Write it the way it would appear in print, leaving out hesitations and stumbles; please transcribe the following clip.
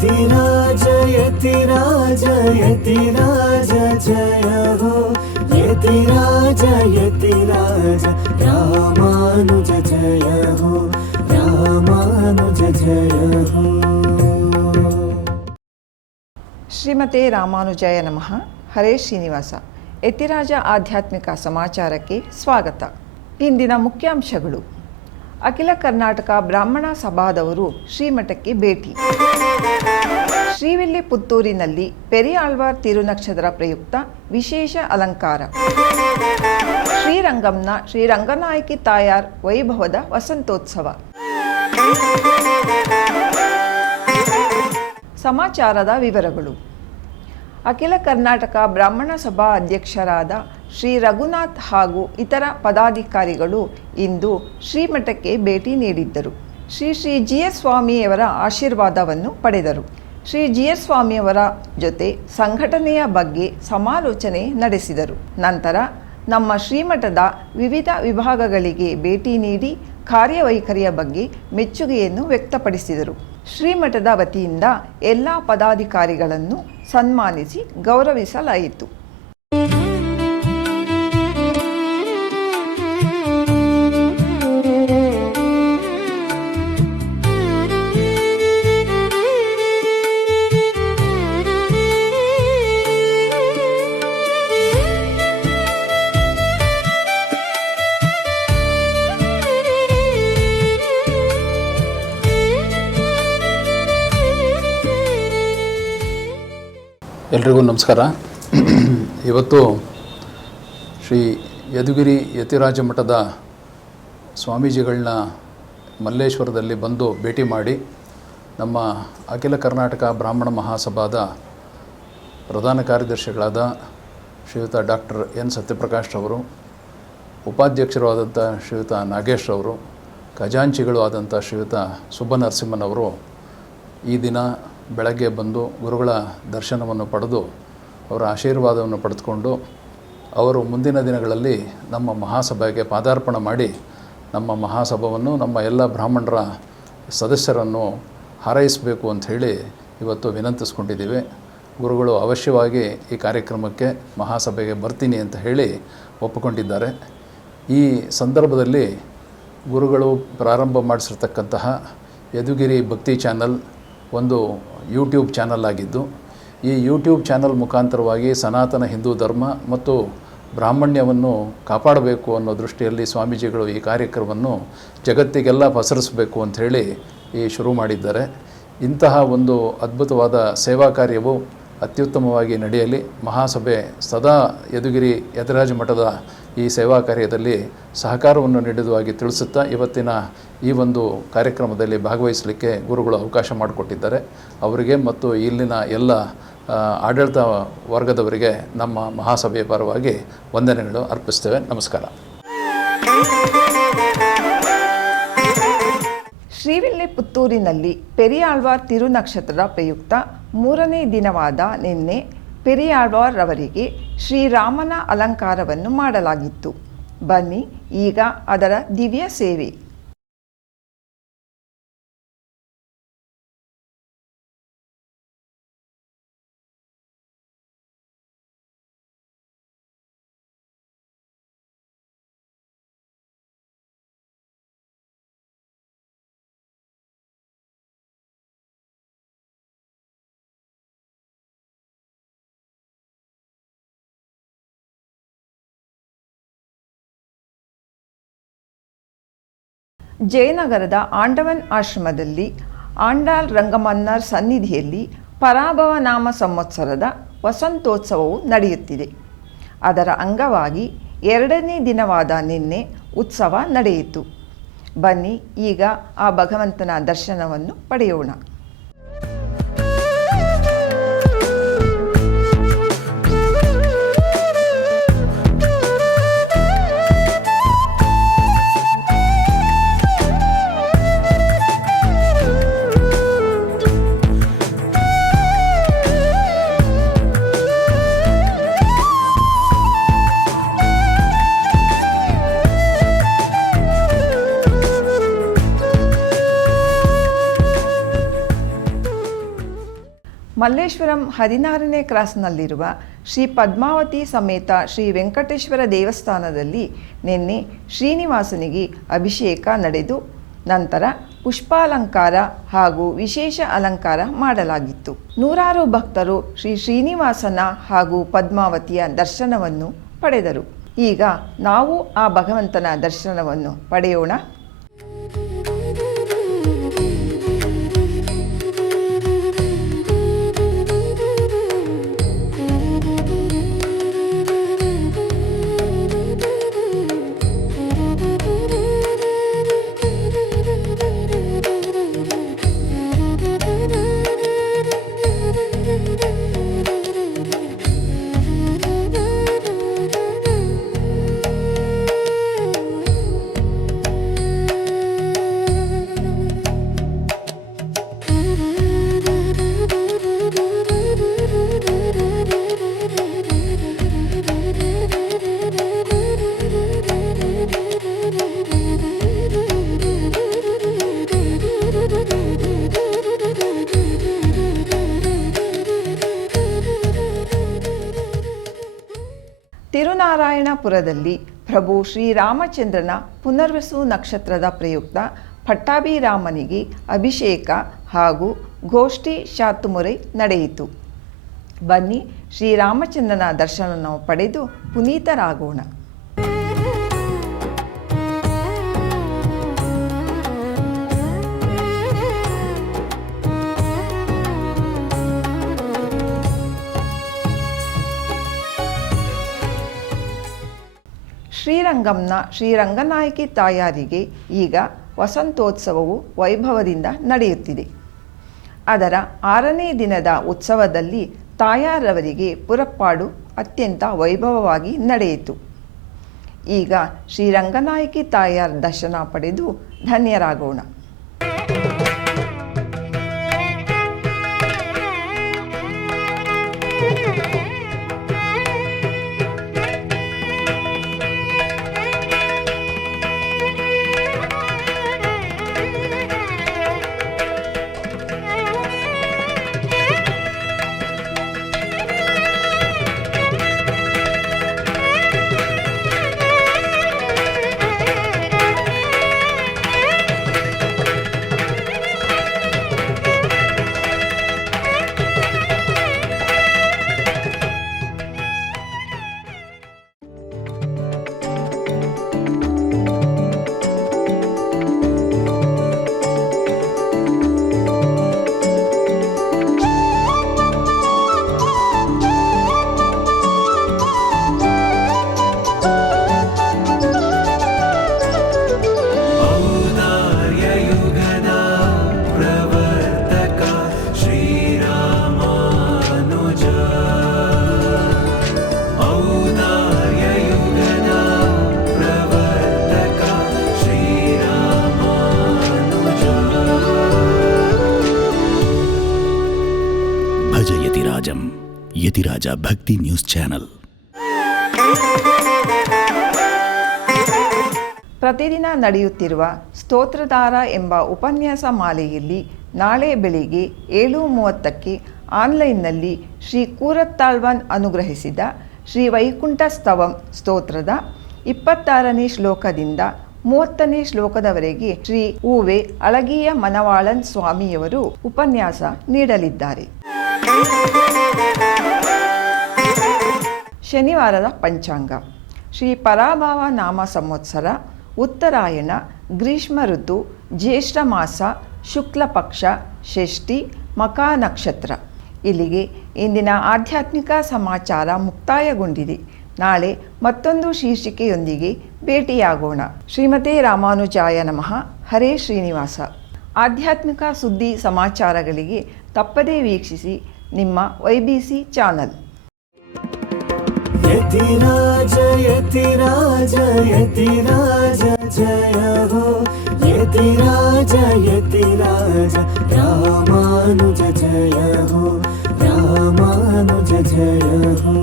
यतिराज यतिराज यतिराज जय हो यतिराज यतिराज रामानुज जय हो रामानुज जय हो। ಶ್ರೀಮತೆ ರಾಮಾನುಜಾಯ ನಮಃ. ಹರೇ ಶ್ರೀನಿವಾಸ. ಯತಿರಾಜ ಆಧ್ಯಾತ್ಮಿಕ ಸಮಾಚಾರಕ್ಕೆ ಸ್ವಾಗತ. ಇಂದಿನ ಮುಖ್ಯಾಂಶಗಳು: ಅಖಿಲ ಕರ್ನಾಟಕ ಬ್ರಾಹ್ಮಣ ಸಭಾದವರು ಶ್ರೀಮಠಕ್ಕೆ ಭೇಟಿ. ಶ್ರೀವಿಲ್ಲಿಪುತ್ತೂರಿನಲ್ಲಿ ಪೆರಿಯಾಳ್ವಾರ್ ತಿರುನಕ್ಷತ್ರ ಪ್ರಯುಕ್ತ ವಿಶೇಷ ಅಲಂಕಾರ. ಶ್ರೀರಂಗಂನ ಶ್ರೀ ರಂಗನಾಯಕಿ ತಾಯಾರ್ ವೈಭವದ ವಸಂತೋತ್ಸವ. ಸಮಾಚಾರದ ವಿವರಗಳು. ಅಖಿಲ ಕರ್ನಾಟಕ ಬ್ರಾಹ್ಮಣ ಸಭಾ ಅಧ್ಯಕ್ಷರಾದ ಶ್ರೀ ರಘುನಾಥ್ ಹಾಗೂ ಇತರ ಪದಾಧಿಕಾರಿಗಳು ಇಂದು ಶ್ರೀಮಠಕ್ಕೆ ಭೇಟಿ ನೀಡಿದ್ದರು. ಶ್ರೀ GS ಸ್ವಾಮಿಯವರ ಆಶೀರ್ವಾದವನ್ನು ಪಡೆದರು. ಶ್ರೀ GS ಸ್ವಾಮಿಯವರ ಜೊತೆ ಸಂಘಟನೆಯ ಬಗ್ಗೆ ಸಮಾಲೋಚನೆ ನಡೆಸಿದರು. ನಂತರ ನಮ್ಮ ಶ್ರೀಮಠದ ವಿವಿಧ ವಿಭಾಗಗಳಿಗೆ ಭೇಟಿ ನೀಡಿ ಕಾರ್ಯವೈಖರಿಯ ಬಗ್ಗೆ ಮೆಚ್ಚುಗೆಯನ್ನು ವ್ಯಕ್ತಪಡಿಸಿದರು. ಶ್ರೀಮಠದ ವತಿಯಿಂದ ಎಲ್ಲ ಪದಾಧಿಕಾರಿಗಳನ್ನು ಸನ್ಮಾನಿಸಿ ಗೌರವಿಸಲಾಯಿತು. ಎಲ್ರಿಗೂ ನಮಸ್ಕಾರ. ಇವತ್ತು ಶ್ರೀ ಯದುಗಿರಿ ಯತಿರಾಜ ಮಠದ ಸ್ವಾಮೀಜಿಗಳನ್ನ ಮಲ್ಲೇಶ್ವರದಲ್ಲಿ ಬಂದು ಭೇಟಿ ಮಾಡಿ ನಮ್ಮ ಅಖಿಲ ಕರ್ನಾಟಕ ಬ್ರಾಹ್ಮಣ ಮಹಾಸಭಾದ ಪ್ರಧಾನ ಕಾರ್ಯದರ್ಶಿಗಳಾದ ಶ್ರೀಯುತ ಡಾಕ್ಟರ್ ಎನ್ ಸತ್ಯಪ್ರಕಾಶ್ ರವರು, ಉಪಾಧ್ಯಕ್ಷರು ಆದಂಥ ಶ್ರೀಯುತ ನಾಗೇಶ್ ರವರು, ಖಜಾಂಚಿಗಳು ಆದಂಥ ಶ್ರೀಯುತ ಸುಬ್ಬನರಸಿಂಹನವರು ಈ ದಿನ ಬೆಳಗ್ಗೆ ಬಂದು ಗುರುಗಳ ದರ್ಶನವನ್ನು ಪಡೆದು ಅವರ ಆಶೀರ್ವಾದವನ್ನು ಪಡೆದುಕೊಂಡು ಅವರು ಮುಂದಿನ ದಿನಗಳಲ್ಲಿ ನಮ್ಮ ಮಹಾಸಭೆಗೆ ಪಾದಾರ್ಪಣ ಮಾಡಿ ನಮ್ಮ ಮಹಾಸಭಾವನ್ನು ನಮ್ಮ ಎಲ್ಲ ಬ್ರಾಹ್ಮಣರ ಸದಸ್ಯರನ್ನು ಹಾರೈಸಬೇಕು ಅಂಥೇಳಿ ಇವತ್ತು ವಿನಂತಿಸ್ಕೊಂಡಿದ್ದೀವಿ. ಗುರುಗಳು ಅವಶ್ಯವಾಗಿ ಈ ಕಾರ್ಯಕ್ರಮಕ್ಕೆ ಮಹಾಸಭೆಗೆ ಬರ್ತೀನಿ ಅಂತ ಹೇಳಿ ಒಪ್ಪಿಕೊಂಡಿದ್ದಾರೆ. ಈ ಸಂದರ್ಭದಲ್ಲಿ ಗುರುಗಳು ಪ್ರಾರಂಭ ಮಾಡಿಸಿರ್ತಕ್ಕಂತಹ ಯದುಗಿರಿ ಭಕ್ತಿ ಚಾನಲ್ ಒಂದು ಯೂಟ್ಯೂಬ್ ಚಾನಲ್ ಆಗಿದ್ದು, ಈ ಯೂಟ್ಯೂಬ್ ಚಾನಲ್ ಮುಖಾಂತರವಾಗಿ ಸನಾತನ ಹಿಂದೂ ಧರ್ಮ ಮತ್ತು ಬ್ರಾಹ್ಮಣ್ಯವನ್ನು ಕಾಪಾಡಬೇಕು ಅನ್ನೋ ದೃಷ್ಟಿಯಲ್ಲಿ ಸ್ವಾಮೀಜಿಗಳು ಈ ಕಾರ್ಯಕ್ರಮವನ್ನು ಜಗತ್ತಿಗೆಲ್ಲ ಪಸರಿಸಬೇಕು ಅಂಥೇಳಿ ಶುರು ಮಾಡಿದ್ದಾರೆ. ಇಂತಹ ಒಂದು ಅದ್ಭುತವಾದ ಸೇವಾ ಕಾರ್ಯವು ಅತ್ಯುತ್ತಮವಾಗಿ ನಡೆಯಲಿ. ಮಹಾಸಭೆ ಸದಾ ಯದುಗಿರಿ ಯತಿರಾಜ ಮಠದ ಈ ಸೇವಾ ಕಾರ್ಯದಲ್ಲಿ ಸಹಕಾರವನ್ನು ನೀಡುವುದಾಗಿ ತಿಳಿಸುತ್ತಾ ಇವತ್ತಿನ ಈ ಒಂದು ಕಾರ್ಯಕ್ರಮದಲ್ಲಿ ಭಾಗವಹಿಸಲಿಕ್ಕೆ ಗುರುಗಳು ಅವಕಾಶ ಮಾಡಿಕೊಟ್ಟಿದ್ದಾರೆ. ಅವರಿಗೆ ಮತ್ತು ಇಲ್ಲಿನ ಎಲ್ಲ ಆಡಳಿತ ವರ್ಗದವರಿಗೆ ನಮ್ಮ ಮಹಾಸಭೆಯ ಪರವಾಗಿ ವಂದನೆಗಳು ಅರ್ಪಿಸ್ತೇವೆ. ನಮಸ್ಕಾರ. ಶ್ರೀವಿಲ್ಲಿಪುತ್ತೂರಿನಲ್ಲಿ ಪೆರಿಯಾಳ್ವಾರ್ ತಿರುನಕ್ಷತ್ರದ ಪ್ರಯುಕ್ತ 3ನೇ ದಿನವಾದ ನಿನ್ನೆ ಪೆರಿಯಾಳ್ವಾರ್ ರವರಿಗೆ ಶ್ರೀರಾಮನ ಅಲಂಕಾರವನ್ನು ಮಾಡಲಾಗಿತ್ತು. ಬನ್ನಿ ಈಗ ಅದರ ದಿವ್ಯ ಸೇವೆ. ಜಯನಗರದ ಆಂಡವನ್ ಆಶ್ರಮದಲ್ಲಿ ಆಂಡಾಳ್ ರಂಗಮನ್ನರ್ ಸನ್ನಿಧಿಯಲ್ಲಿ ಪರಾಭವ ನಾಮ ಸಂವತ್ಸರದ ವಸಂತೋತ್ಸವವು ನಡೆಯುತ್ತಿದೆ. ಅದರ ಅಂಗವಾಗಿ 2ನೇ ದಿನವಾದ ನಿನ್ನೆ ಉತ್ಸವ ನಡೆಯಿತು. ಬನ್ನಿ ಈಗ ಆ ಭಗವಂತನ ದರ್ಶನವನ್ನು ಪಡೆಯೋಣ. ಮಲ್ಲೇಶ್ವರಂ 16ನೇ ಕ್ರಾಸ್ನಲ್ಲಿರುವ ಶ್ರೀ ಪದ್ಮಾವತಿ ಸಮೇತ ಶ್ರೀ ವೆಂಕಟೇಶ್ವರ ದೇವಸ್ಥಾನದಲ್ಲಿ ನಿನ್ನೆ ಶ್ರೀನಿವಾಸನಿಗೆ ಅಭಿಷೇಕ ನಡೆದು ನಂತರ ಪುಷ್ಪಾಲಂಕಾರ ಹಾಗೂ ವಿಶೇಷ ಅಲಂಕಾರ ಮಾಡಲಾಗಿತ್ತು. ನೂರಾರು ಭಕ್ತರು ಶ್ರೀ ಶ್ರೀನಿವಾಸನ ಹಾಗೂ ಪದ್ಮಾವತಿಯ ದರ್ಶನವನ್ನು ಪಡೆದರು. ಈಗ ನಾವು ಆ ಭಗವಂತನ ದರ್ಶನವನ್ನು ಪಡೆಯೋಣ. ತಿರುನಾರಾಯಣಪುರದಲ್ಲಿ ಪ್ರಭು ಶ್ರೀರಾಮಚಂದ್ರನ ಪುನರ್ವಸು ನಕ್ಷತ್ರದ ಪ್ರಯುಕ್ತ ಪಟ್ಟಾಭಿರಾಮನಿಗೆ ಅಭಿಷೇಕ ಹಾಗೂ ಗೋಷ್ಠಿ ಶಾತುಮುರೆ ನಡೆಯಿತು. ಬನ್ನಿ ಶ್ರೀರಾಮಚಂದ್ರನ ದರ್ಶನ ಪಡೆದು ಪುನೀತರಾಗೋಣ. ಶ್ರೀರಂಗಂನ ಶ್ರೀರಂಗನಾಯಕಿ ತಾಯಾರಿಗೆ ಈಗ ವಸಂತೋತ್ಸವವು ವೈಭವದಿಂದ ನಡೆಯುತ್ತಿದೆ. ಅದರ 6ನೇ ದಿನದ ಉತ್ಸವದಲ್ಲಿ ತಾಯಾರವರಿಗೆ ಪುರಪ್ಪಾಡು ಅತ್ಯಂತ ವೈಭವವಾಗಿ ನಡೆಯಿತು. ಈಗ ಶ್ರೀರಂಗನಾಯಕಿ ತಾಯಾರ ದರ್ಶನ ಪಡೆದು ಧನ್ಯರಾಗೋಣ. ಭಜ ಯತಿರಾಜಂ. ಯತಿರಾಜ ಭಕ್ತಿ ನ್ಯೂಸ್ ಚಾನಲ್. ಪ್ರತಿದಿನ ನಡೆಯುತ್ತಿರುವ ಸ್ತೋತ್ರಧಾರ ಎಂಬ ಉಪನ್ಯಾಸ ಮಾಲೆಯಲ್ಲಿ ನಾಳೆ ಬೆಳಿಗ್ಗೆ 7:30ಕ್ಕೆ ಆನ್ಲೈನ್ನಲ್ಲಿ ಶ್ರೀ ಕೂರತ್ತಾಳ್ವಾನ್ ಅನುಗ್ರಹಿಸಿದ ಶ್ರೀ ವೈಕುಂಠ ಸ್ತವಂ ಸ್ತೋತ್ರದ 26ನೇ ಶ್ಲೋಕದಿಂದ 30ನೇ ಶ್ಲೋಕದವರೆಗೆ ಶ್ರೀ ಉವೆ ಅಳಗಿಯ ಮನವಾಳನ್ ಸ್ವಾಮಿಯವರು ಉಪನ್ಯಾಸ ನೀಡಲಿದ್ದಾರೆ. ಶನಿವಾರದ ಪಂಚಾಂಗ. ಶ್ರೀ ಪರಾಭವ ನಾಮ ಸಂವತ್ಸರ, ಉತ್ತರಾಯಣ, ಗ್ರೀಷ್ಮ ಋತು, ಜ್ಯೇಷ್ಠ ಮಾಸ, ಶುಕ್ಲ ಪಕ್ಷ, ಷಷ್ಠಿ, ಮಕಾ ನಕ್ಷತ್ರ. ಇಲ್ಲಿಗೆ ಇಂದಿನ ಆಧ್ಯಾತ್ಮಿಕ ಸಮಾಚಾರ ಮುಕ್ತಾಯಗೊಂಡಿದೆ. ನಾಳೆ ಮತ್ತೊಂದು ಶೀರ್ಷಿಕೆಯೊಂದಿಗೆ ಭೇಟಿಯಾಗೋಣ. ಶ್ರೀಮತೆ ರಾಮಾನುಜಾಯ ನಮಃ. ಹರೇ ಶ್ರೀನಿವಾಸ. ಆಧ್ಯಾತ್ಮಿಕ ಸುದ್ದಿ ಸಮಾಚಾರಗಳಿಗೆ ತಪ್ಪದೇ ವೀಕ್ಷಿಸಿ ನಿಮ್ಮ YBC ಚಾನಲ್. ಯತಿರಾಜ ಯತಿರಾಜ ಯತಿರಾಜ ಜಯ ಹೋ, ಯತಿರಾಜ ಯತಿರಾಜ ರಾಮಾನುಜ ಜಯ ಹೋ, ರಾಮಾನುಜ ಜಯ ಹೋ.